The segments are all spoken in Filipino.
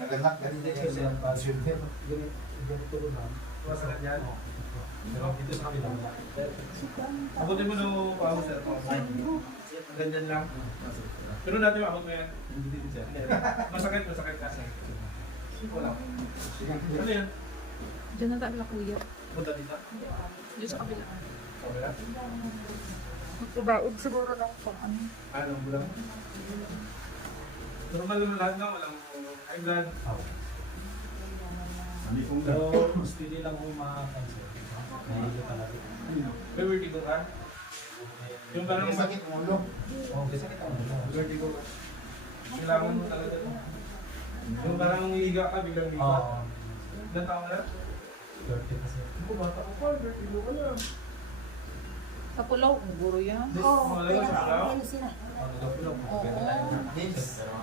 Naganak ganito yung pasyente. Ganito na. Masakit yan. Dito sa kabila. Abutin mo nung paa mo, sir. Ganyan lang. Pero natin maabot mo yan. Masakit kasi. Wala. Ano yan? Diyan na tayo kuya. Punta dito? Diyan sa kabila. Kabila? Magbabaog siguro lang pang ano. Ano mo lang? Normal naman lahat na. Walang high blood. Pero steady lang kung makakansin. Nahilo talaga. May vertigo ka? Yung parang May sakit ang ulo. Oo, may sakit ang ulo. vertigo ka. Kailangan mo talaga ito. Yung parang higa ka, biglang higa. Oo. Ilan taon na? 30 kasi. Ako, bata ko pa. Vertigo ka na. Sa pulaw, guro yan. Malaga sa pulaw. Ano daw pula? Oo. Pwede tayo na.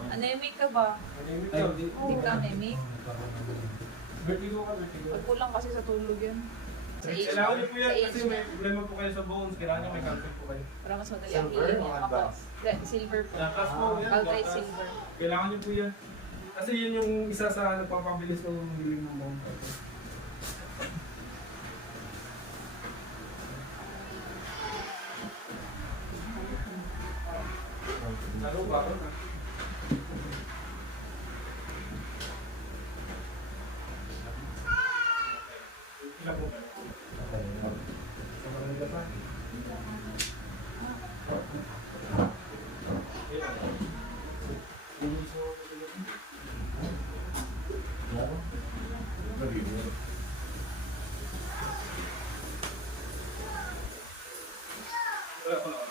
Anemic ka ba? Anemic Ay, ka. Hindi ka anemic? Vertigo ka, vertigo. Pagkulang kasi sa tulog yan. Sa age. Kailangan niyo po yan Sa age kasi may problema po kayo sa bones. Kailangan niyo may calcium po kayo. Para mas madali ang Silver, healing mga niya. Ako, advance. silver po. Lakas po yan. Calcite lakas. silver. Kailangan niyo po yan. Kasi yun yung isa sa nagpapabilis ng healing ng bone. Lalo ba? Ilan po ba? Sa Manila pa? Wala ko na.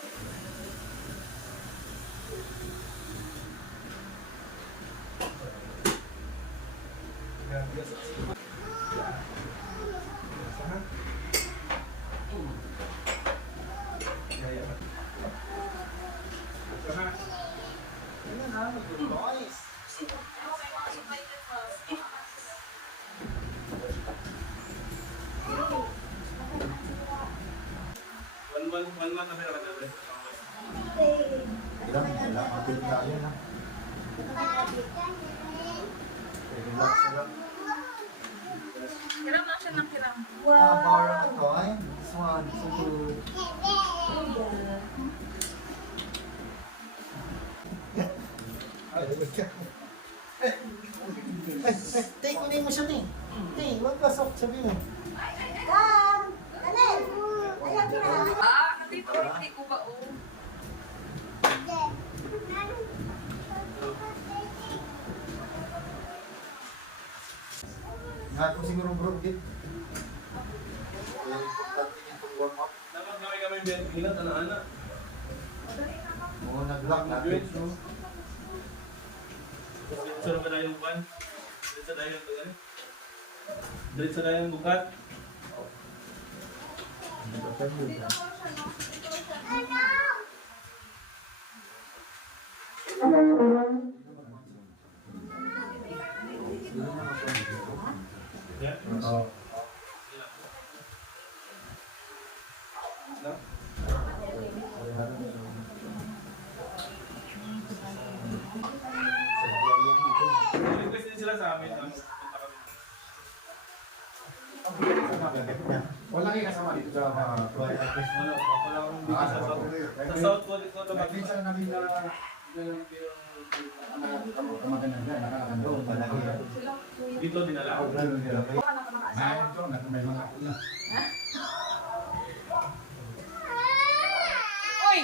One month na may nakagabi. Wala kapit tayo na. Relax na lang. Hiram lang siya ng hiram. Power ang ito ay. This one, so good. Take mo din mo siya, Ting. Ting, huwag ka soft, sabi mo. Nandito hindi ko ba oh. Nga ko siguro bro, git. Importante yung pag-warm up. Dapat gawin kami bilat, anak-anak. Oo, nag-lock natin. Sarap na yung pan. Diretso na yung tugan. Diretso na yung bukat. Oo. Request din sila sa amin. Wala kayo kasama dito sa mga Wala akong dito sa South. Sa South ko dito na Nagpinsan namin na kamaganan na, nakakando. dito dinala. Ito, may mga ako na. Uy!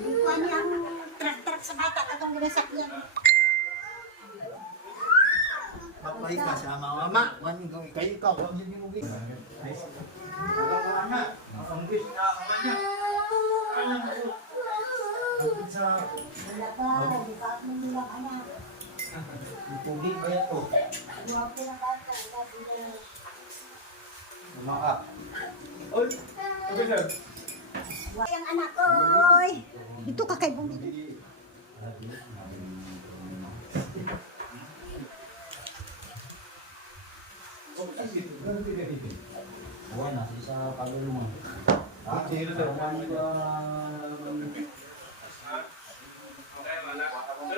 Kuan yang truk-truk sa bata katong ginasakyan. Papay ka sa mama. Wan kayo ikaw, wag yun yung ugis. Mama, ang ugis na ako niya. Sa Wala pa, di pa ako nilang anak. pugi ba ito? Dua ko na bata, dati na. Mama. Oy! Okay, sir. Yung anak ko, oy. Dito ka kay bumili. Buwan na, sa kaluluman. Ah, sino sa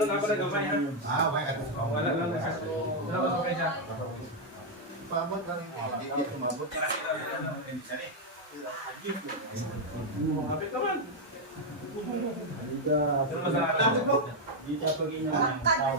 Pero nga pala gamay ha. May katos pa. Wala lang na sa wala ba sa kanya. Paabot lang yung hindi tumabot. Kapit naman. Dito, Pero masarap. dito pag ina ng tao.